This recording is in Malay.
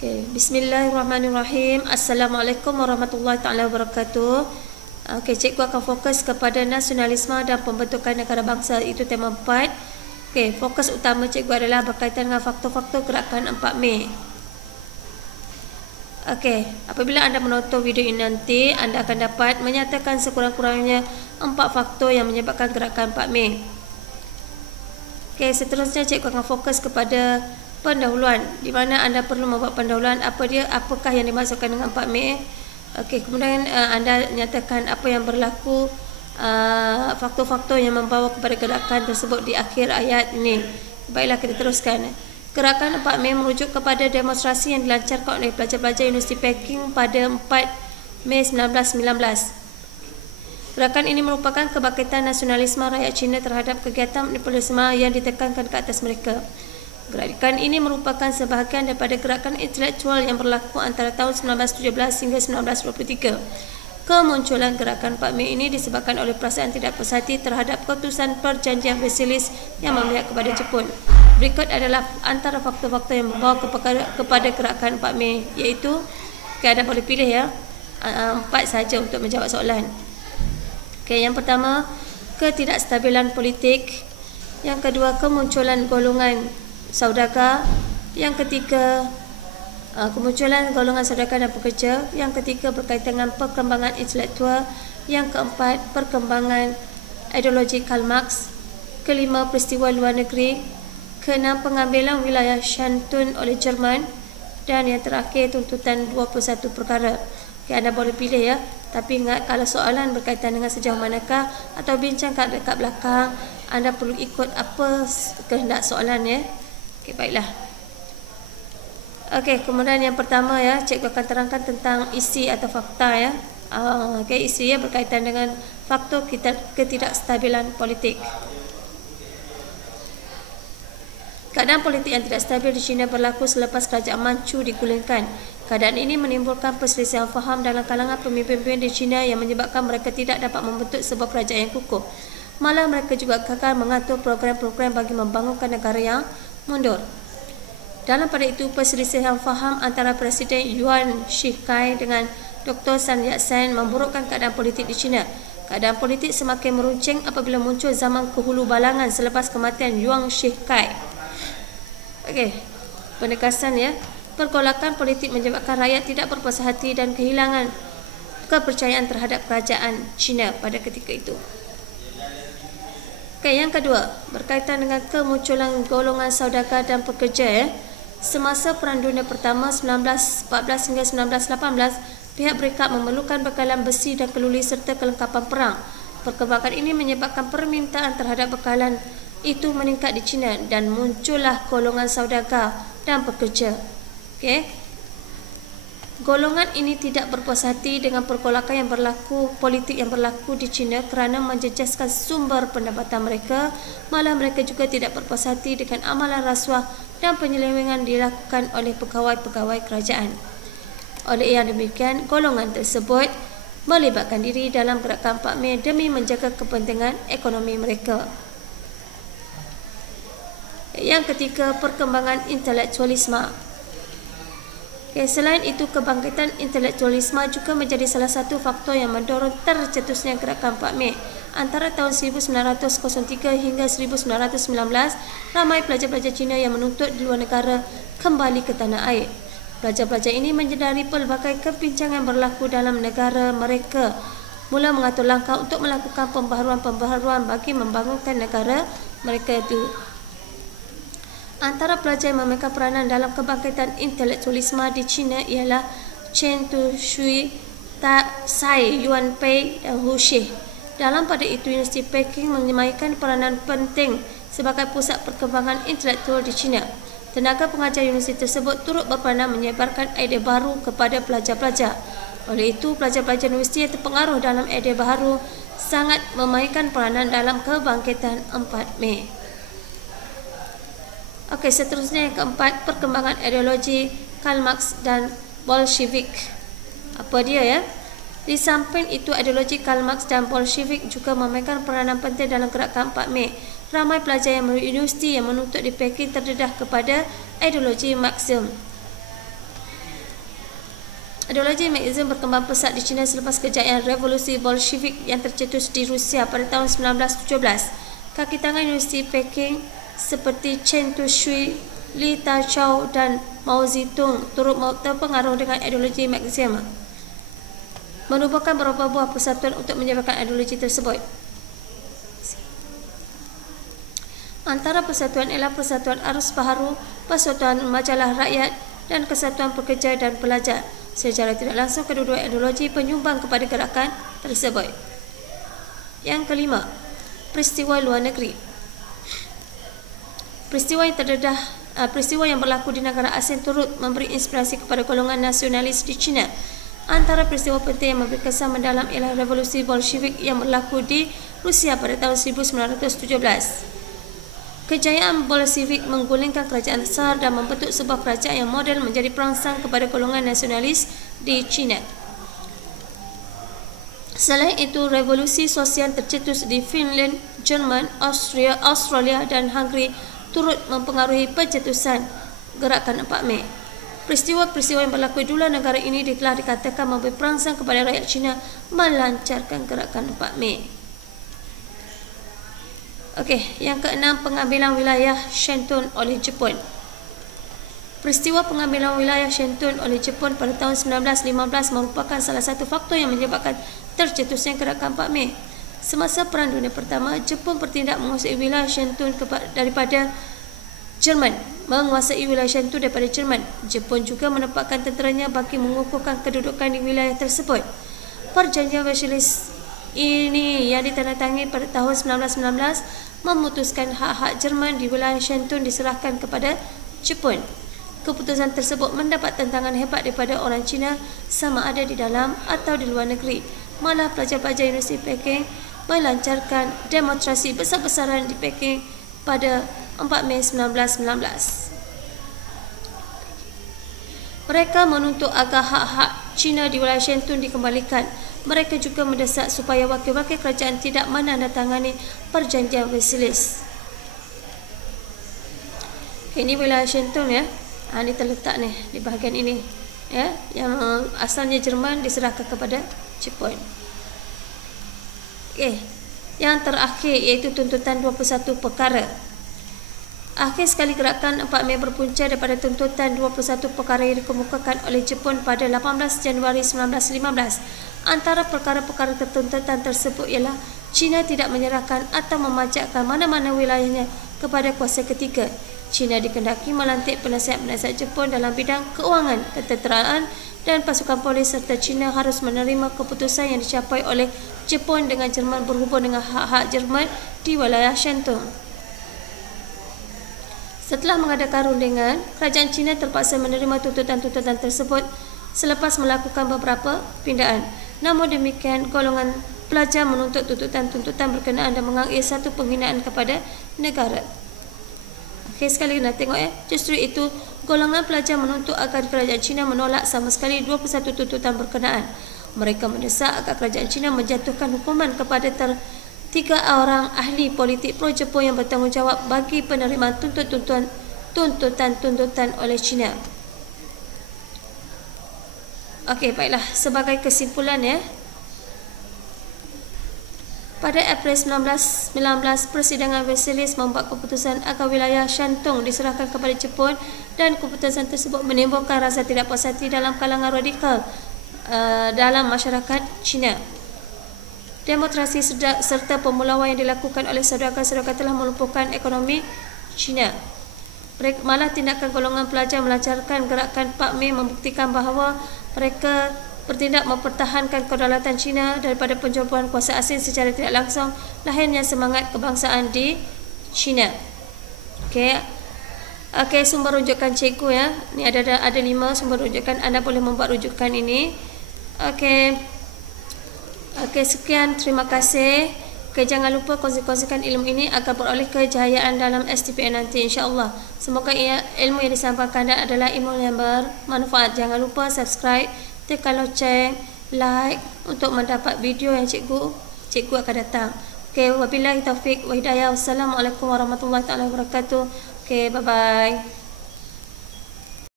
Okay, bismillahirrahmanirrahim. Assalamualaikum warahmatullahi taala wabarakatuh. Okay, cikgu akan fokus kepada nasionalisme dan pembentukan negara bangsa, itu tema 4. Okay, fokus utama cikgu adalah berkaitan dengan faktor-faktor gerakan 4 Mei. Okay, apabila anda menonton video ini nanti, anda akan dapat menyatakan sekurang-kurangnya 4 faktor yang menyebabkan gerakan 4 Mei. Okay, seterusnya cikgu akan fokus kepada pendahuluan, di mana anda perlu membuat pendahuluan apakah yang dimaksudkan dengan 4 Mei. Okey, kemudian anda nyatakan apa yang berlaku, faktor-faktor yang membawa kepada gerakan tersebut di akhir ayat ini. Baiklah, kita teruskan. Gerakan 4 Mei merujuk kepada demonstrasi yang dilancarkan oleh pelajar-pelajar Universiti Peking pada 4 Mei 1919. Gerakan ini merupakan kebangkitan nasionalisme rakyat Cina terhadap kegiatan imperialisme yang ditekankan ke atas mereka. Gerakan ini merupakan sebahagian daripada gerakan intelektual yang berlaku antara tahun 1917 hingga 1923. Kemunculan gerakan 4 Mei ini disebabkan oleh perasaan tidak puas hati terhadap keputusan perjanjian Versailles yang memihak kepada Jepun. Berikut adalah antara faktor-faktor yang membawa kepada gerakan 4 Mei, iaitu anda boleh pilih ya, 4 saja untuk menjawab soalan. Okay, yang pertama, ketidakstabilan politik. Yang kedua, kemunculan golongan saudagar. Yang ketiga, kemunculan golongan saudagar dan pekerja. Yang ketiga, berkaitan dengan perkembangan intelektual. Yang keempat, perkembangan ideologi Karl Marx. Kelima, peristiwa luar negeri. Keenam, pengambilan wilayah Shantung oleh Jerman. Dan yang terakhir, tuntutan 21 perkara. Okay, anda boleh pilih ya. Tapi ingat, kalau soalan berkaitan dengan sejauh manakah atau bincang dekat belakang, anda perlu ikut apa kehendak soalan ya. Okey, baiklah. Okey, kemudian yang pertama ya, cikgu akan terangkan tentang isi atau fakta ya. Okey, isi ya berkaitan dengan faktor ketidakstabilan politik. Keadaan politik yang tidak stabil di China berlaku selepas kerajaan Manchu digulingkan. Keadaan ini menimbulkan perselisihan faham dalam kalangan pemimpin-pemimpin di China yang menyebabkan mereka tidak dapat membentuk sebuah kerajaan yang kukuh. Malah mereka juga gagal mengatur program-program bagi membangunkan negara yang mundur. Dalam pada itu, perselisihan faham antara Presiden Yuan Shikai dengan Dr. Sun Yat-sen memburukkan keadaan politik di China. Keadaan politik semakin meruncing apabila muncul zaman kehulu balangan selepas kematian Yuan Shikai. Okey, penegasan ya. Pergolakan politik menyebabkan rakyat tidak berpuas hati dan kehilangan kepercayaan terhadap kerajaan China pada ketika itu. Okey, yang kedua, berkaitan dengan kemunculan golongan saudagar dan pekerja ya. Semasa Perang Dunia Pertama 1914 hingga 1918, pihak Berikat memerlukan bekalan besi dan keluli serta kelengkapan perang. Perkembangan ini menyebabkan permintaan terhadap bekalan itu meningkat di China dan muncullah golongan saudagar dan pekerja. Okey. Golongan ini tidak berpuas hati dengan pergolakan politik yang berlaku di China kerana menjejaskan sumber pendapatan mereka. Malah mereka juga tidak berpuas hati dengan amalan rasuah dan penyelewengan dilakukan oleh pegawai-pegawai kerajaan. Oleh yang demikian, golongan tersebut melibatkan diri dalam gerakan 4 Mei demi menjaga kepentingan ekonomi mereka. Yang ketiga, perkembangan intelektualisme. Okay, selain itu, kebangkitan intelektualisme juga menjadi salah satu faktor yang mendorong tercetusnya gerakan 4 Mei. Antara tahun 1903 hingga 1919, ramai pelajar-pelajar Cina yang menuntut di luar negara kembali ke tanah air. Pelajar-pelajar ini menyedari pelbagai kebincangan berlaku dalam negara mereka, mula mengatur langkah untuk melakukan pembaharuan-pembaharuan bagi membangunkan negara mereka itu. Antara pelajar yang memegang peranan dalam kebangkitan intelektualisme di China ialah Chen Tuxui, Tsai, Yuan Pei dan Hu Shi. Dalam pada itu, Universiti Peking memainkan peranan penting sebagai pusat perkembangan intelektual di China. Tenaga pengajar universiti tersebut turut berperanan menyebarkan idea baru kepada pelajar-pelajar. Oleh itu, pelajar-pelajar universiti yang terpengaruh dalam idea baru sangat memainkan peranan dalam kebangkitan 4 Mei. Okey, seterusnya yang keempat, perkembangan ideologi Karl Marx dan Bolshevik. Apa dia ya? Di samping itu, ideologi Karl Marx dan Bolshevik juga memainkan peranan penting dalam gerakan 4 Mei. Ramai pelajar yang universiti yang menuntut di Peking terdedah kepada ideologi Marxisme. Ideologi Marxisme berkembang pesat di China selepas kejayaan revolusi Bolshevik yang tercetus di Rusia pada tahun 1917. Kaki tangan Universiti Peking seperti Chen Tuoshui, Li Tachao dan Mao Zedong turut terpengaruh dengan ideologi Marxisme, menubuhkan beberapa buah persatuan untuk menjabarkan ideologi tersebut. Antara persatuan ialah Persatuan Arus Baharu, Persatuan Majalah Rakyat dan Kesatuan Pekerja dan Pelajar. Secara tidak langsung, kedua-dua ideologi penyumbang kepada gerakan tersebut. Yang kelima, peristiwa luar negeri. Peristiwa yang berlaku di negara asing turut memberi inspirasi kepada golongan nasionalis di China. Antara peristiwa penting yang memberi kesan mendalam ialah revolusi Bolshevik yang berlaku di Rusia pada tahun 1917. Kejayaan Bolshevik menggulingkan kerajaan Tsar dan membentuk sebuah kerajaan yang moden menjadi perangsang kepada golongan nasionalis di China. Selain itu, revolusi sosial tercetus di Finland, Jerman, Australia dan Hungary turut mempengaruhi pencetusan gerakan 4 Mei. Peristiwa-peristiwa yang berlaku di dua negara ini telah dikatakan memberi perangsang kepada rakyat China melancarkan gerakan 4 Mei. Okey, yang keenam, pengambilan wilayah Shandong oleh Jepun. Peristiwa pengambilan wilayah Shandong oleh Jepun pada tahun 1915 merupakan salah satu faktor yang menyebabkan tercetusnya gerakan 4 Mei. Semasa Perang Dunia Pertama, Jepun bertindak menguasai wilayah Shandong daripada Jerman. Jepun juga menempatkan tenteranya bagi mengukuhkan kedudukan di wilayah tersebut. Perjanjian Versailles ini yang ditandatangani pada tahun 1919 memutuskan hak-hak Jerman di wilayah Shandong diserahkan kepada Jepun. Keputusan tersebut mendapat tentangan hebat daripada orang Cina sama ada di dalam atau di luar negeri. Malah pelajar-pelajar Universiti Peking melancarkan demonstrasi besar-besaran di Peking pada 4 Mei 1919. Mereka menuntut agar hak-hak Cina di wilayah Shandong dikembalikan. Mereka juga mendesak supaya wakil-wakil kerajaan tidak menandatangani perjanjian Versailles. Ini wilayah Shandong ya. Ini terletak nih di bahagian ini ya, yang asalnya Jerman diserahkan kepada Jepun. Okey. Yang terakhir iaitu tuntutan 21 perkara. Akhir sekali gerakan 4 Mei berpunca daripada tuntutan 21 perkara yang dikemukakan oleh Jepun pada 18 Januari 1915. Antara perkara-perkara tuntutan tersebut ialah China tidak menyerahkan atau memajakkan mana-mana wilayahnya kepada kuasa ketiga. China dikehendaki melantik penasihat-penasihat Jepun dalam bidang keuangan, ketenteraan dan pasukan polis, serta China harus menerima keputusan yang dicapai oleh Jepun dengan Jerman berhubung dengan hak-hak Jerman di wilayah Shandong. Setelah mengadakan rundingan, kerajaan China terpaksa menerima tuntutan-tuntutan tersebut selepas melakukan beberapa pindaan. Namun demikian, golongan pelajar menuntut tuntutan-tuntutan berkenaan dan menganggap ia satu penghinaan kepada negara. Okey, sekali nak tengok ya. Justru itu, golongan pelajar menuntut agar kerajaan China menolak sama sekali 21 tuntutan berkenaan. Mereka mendesak agar kerajaan China menjatuhkan hukuman kepada 3 orang ahli politik pro-Jepun yang bertanggungjawab bagi penerimaan tuntutan-tuntutan oleh China. Okey, baiklah. Sebagai kesimpulan ya. Pada April 1919, persidangan Versailles membuat keputusan agar wilayah Shandong diserahkan kepada Jepun dan keputusan tersebut menimbulkan rasa tidak puas hati dalam kalangan radikal dalam masyarakat China. Demonstrasi serta pemulauan yang dilakukan oleh saudara-saudara telah melumpuhkan ekonomi China. Malah tindakan golongan pelajar melancarkan gerakan 4 Mei membuktikan bahawa mereka bertindak mempertahankan kedaulatan China daripada pencabulan kuasa asing secara tidak langsung. Lahirnya semangat kebangsaan di China. Okey, sumber rujukan cikgu ya. Ni ada 5 sumber rujukan. Anda boleh membuat rujukan ini. Okey, sekian, terima kasih. Jangan lupa kongsikan ilmu ini agar beroleh kejayaan dalam STPN nanti, insya-Allah. Semoga ilmu yang disampaikan adalah ilmu yang bermanfaat. Jangan lupa subscribe, tekan loceng, like untuk mendapat video yang cikgu akan datang. Okey, wabillahi taufik wa hidayah. Wassalamualaikum warahmatullahi wabarakatuh. Okey, bye bye.